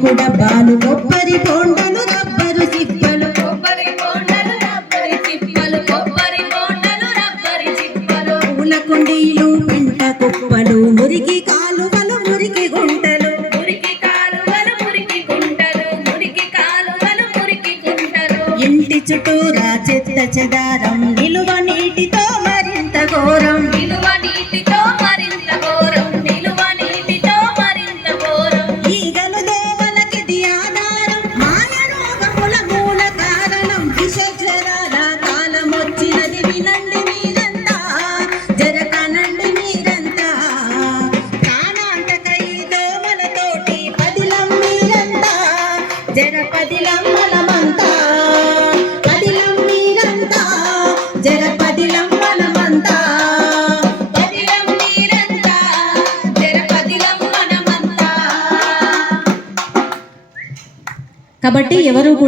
మురికి డబ్బాలు కొబ్బరి బోండలు రబ్బరు చిప్పలు పూల కుండీలు పెంట కుప్పలు మురికి కాలువలు మురికి గుంటలు ఇంటి చుట్టూరా చెత్త చెదారం నిలువ నీటితో మరింత ఘోరం ఈగలు దేవలకిది ఆధారం మాయ రోగముల మూల కారణం విషజ్వరాల కాలమొచ్చినది వినండి మీరంతా జరకనండి మీరంతా ప్రాణాంతక ఈ దోమలతోటి పదిలం మీరంతా జరపదిలం మనమంతా పదిలం మీరంతా జరపదిలం మనమంతా పదిలం మీరంతా జరపదిలం మనమంతా కాబట్టి ఎవరు కూడా